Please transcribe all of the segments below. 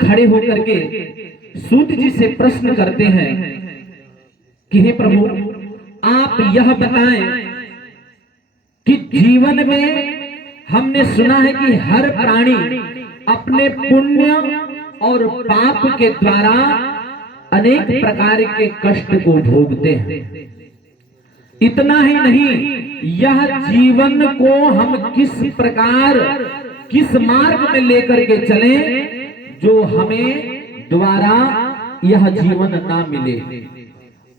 खड़े होकर के सूत जी से प्रश्न करते हैं कि हे प्रभु, आप यह बताएं कि जीवन में हमने सुना है कि हर प्राणी अपने पुण्य और पाप के द्वारा अनेक प्रकार के कष्ट को भोगते हैं। इतना ही नहीं, यह जीवन को हम किस प्रकार, किस मार्ग में लेकर के चले जो हमें दोबारा यह जीवन ना मिले।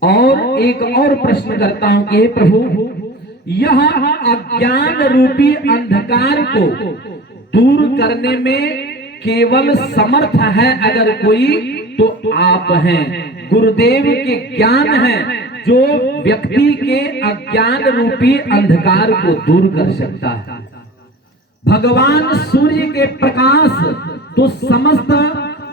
और एक और प्रश्न करता हूं कि प्रभु, यह अज्ञान रूपी अंधकार को दूर करने में केवल समर्थ है अगर कोई, तो आप हैं। गुरुदेव के ज्ञान है जो व्यक्ति के अज्ञान रूपी अंधकार को दूर कर सकता है। भगवान सूर्य के प्रकाश तो समस्त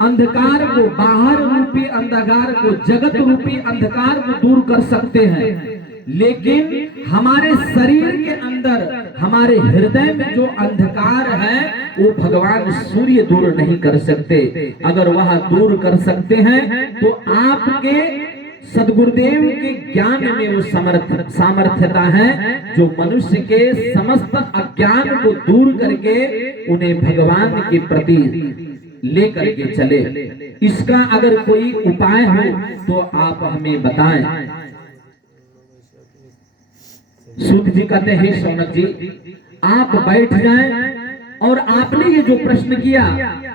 अंधकार को, बाहर रूपी अंधकार को, जगत रूपी अंधकार को दूर कर सकते हैं, लेकिन हमारे शरीर के अंदर, हमारे हृदय में जो अंधकार है वो भगवान सूर्य दूर नहीं कर सकते। अगर वह दूर कर सकते हैं तो आपके सदगुरुदेव के ज्ञान में वो सामर्थ्यता है जो मनुष्य के समस्त अज्ञान को दूर करके उन्हें भगवान के प्रति लेकर के चले। इसका अगर कोई उपाय हो तो आप हमें बताएं। सूत जी कहते हैं, शौनक जी आप बैठ जाएं, और आपने ये जो प्रश्न किया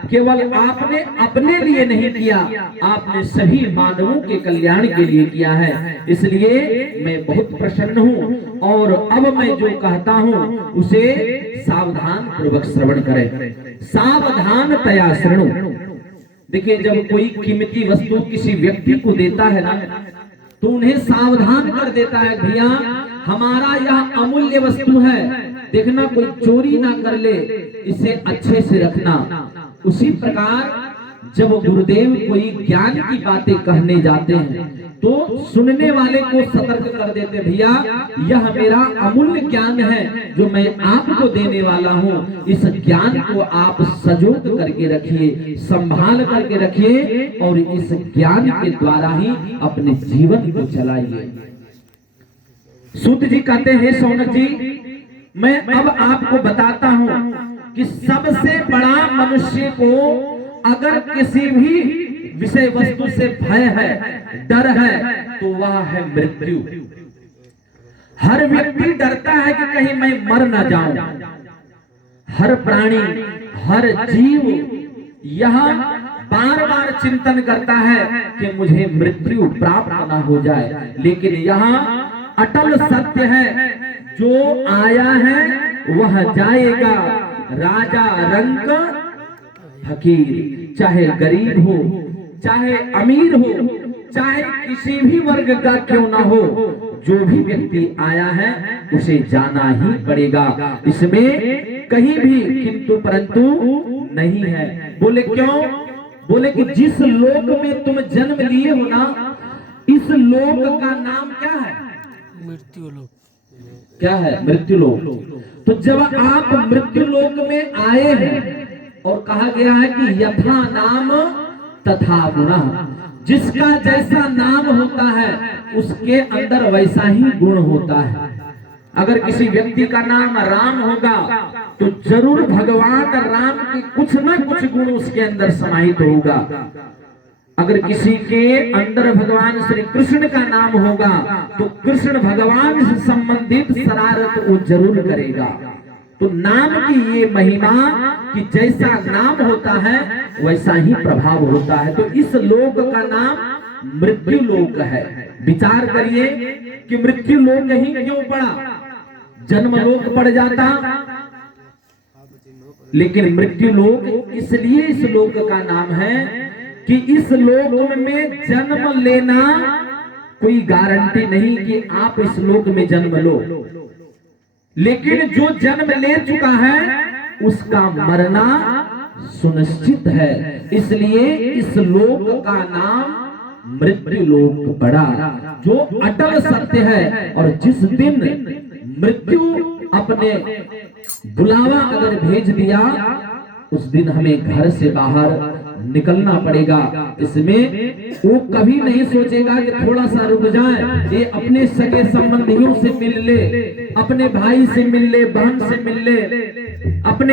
केवल आपने अपने लिए नहीं किया, आपने सभी मानवों के कल्याण के लिए किया है। इसलिए मैं बहुत प्रसन्न हूँ, और अब मैं जो कहता हूँ उसे सावधान पूर्वक श्रवण करें। सावधानतया श्रृणु। देखिए, जब कोई कीमती वस्तु किसी व्यक्ति को देता है ना, तो उन्हें सावधान कर देता है, भैया हमारा यह अमूल्य वस्तु है, देखना कोई चोरी ना कर ले, इसे अच्छे से रखना। उसी प्रकार जब गुरुदेव कोई ज्ञान की बातें कहने जाते हैं तो सुनने वाले को सतर्क कर देते, भैया यह मेरा अमूल्य ज्ञान है जो मैं आपको देने वाला हूँ, इस ज्ञान को आप सजोत करके रखिए, संभाल करके रखिए, और इस ज्ञान के द्वारा ही अपने जीवन को चलाइए। सूत जी कहते हैं, शौनक जी मैं अब आपको बताता हूं कि सबसे बड़ा मनुष्य को अगर किसी भी विषय वस्तु से भय है, डर है, तो वह है मृत्यु। हर व्यक्ति डरता है कि कहीं मैं मर ना जाऊं। हर प्राणी, हर जीव यह बार बार चिंतन करता है कि मुझे मृत्यु प्राप्त ना हो जाए। लेकिन यहाँ अटल सत्य है, जो आया है वह जाएगा। राजा रंक फकीर, चाहे गरीब हो, चाहे अमीर हो, चाहे किसी भी वर्ग का क्यों ना हो, जो भी व्यक्ति आया है उसे जाना ही पड़ेगा। इसमें कहीं भी किंतु परंतु नहीं है। बोले क्यों? बोले कि जिस लोक में तुम जन्म लिए हो ना, इस लोक का नाम क्या है? मृत्यु लोक। क्या है? मृत्यु लोक। तो जब आप मृत्यु लोक में आए हैं, और कहा गया है कि यथा नाम तथा गुणः, जिसका जैसा नाम होता है उसके अंदर वैसा ही गुण होता है। अगर किसी व्यक्ति का नाम राम होगा तो जरूर भगवान राम की कुछ न कुछ गुण उसके अंदर समाहित होगा। अगर किसी के अंदर भगवान श्री कृष्ण का नाम होगा तो कृष्ण भगवान से संबंधित शरारत वो जरूर करेगा। तो नाम की ये महिमा कि जैसा नाम होता है वैसा ही प्रभाव होता है। तो इस लोक का नाम मृत्यु लोक है। विचार करिए कि मृत्यु लोक ही क्यों पड़ा, जन्म लोक पड़ जाता, लेकिन मृत्यु लोक इसलिए इस लोक का नाम है कि इस लोक में जन्म लेना कोई गारंटी नहीं कि आप इस लोक में जन्म लो, लेकिन जो जन्म ले चुका है उसका मरना सुनिश्चित है। इसलिए इस लोक का नाम मृत्यु लोक पड़ा, जो अटल सत्य है। और जिस दिन मृत्यु अपने बुलावा अगर भेज दिया, उस दिन हमें घर से बाहर निकलना पड़ेगा। इसमें वो कभी नहीं सोचेगा कि थोड़ा सा रुक जाए, ये अपने सगे संबंधियों से मिल ले, अपने भाई से मिल ले, बहन से मिल ले, अपने